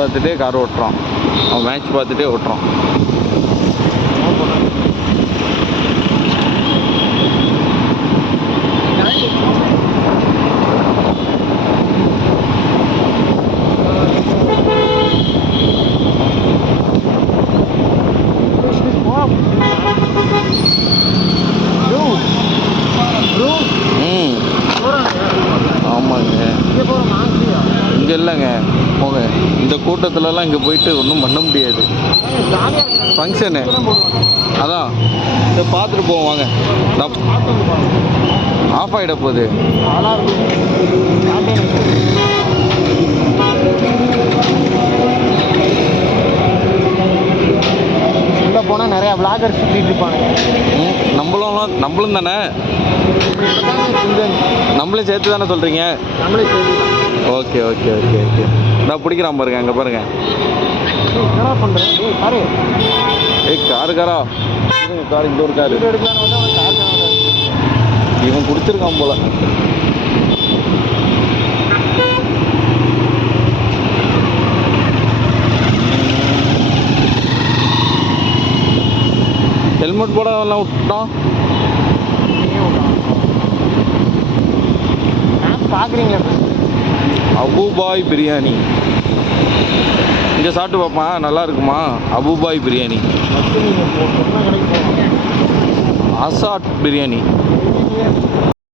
பார்த்துட்டே கார் ஓட்டுறான். அவன் மேட்ச் பார்த்துட்டே ஓட்டுறான். ஆமாங்க, இங்கே இல்லைங்க. போங்க, இந்த கூட்டத்துலலாம் இங்கே போயிட்டு ஒன்றும் பண்ண முடியாது. ஃபங்க்ஷனு அதான் இதை பார்த்துட்டு போவோம் வாங்க. ஆஃப் ஆகிட போகுது. உள்ளே போனால் நிறையா விளாகர்ஸ் சுற்றிட்டு இருப்பாங்க. நம்மளும் தானே, நம்மளும் சேர்த்து தானே சொல்கிறீங்க? நம்மளே சேர்த்து. Okay okay okay okay. நான் பிடிக்கிறான் பாருங்க, அங்கே பாருங்க. என்ன பண்ணுறேன் பாரு. காரு கார் இங்கே ஒரு காரு இவன் குடிச்சிருக்கான் போல. ஹெல்மெட் போட எல்லாம் விட்டான். பார்க்குறீங்களா? அபுபாய் பிரியாணி இங்கே சாப்பிட்டு பார்ப்பான், நல்லா இருக்குமா? அபுபாய் பிரியாணி, நீங்கள் கடைக்கு போகலாம். அசாட் பிரியாணி.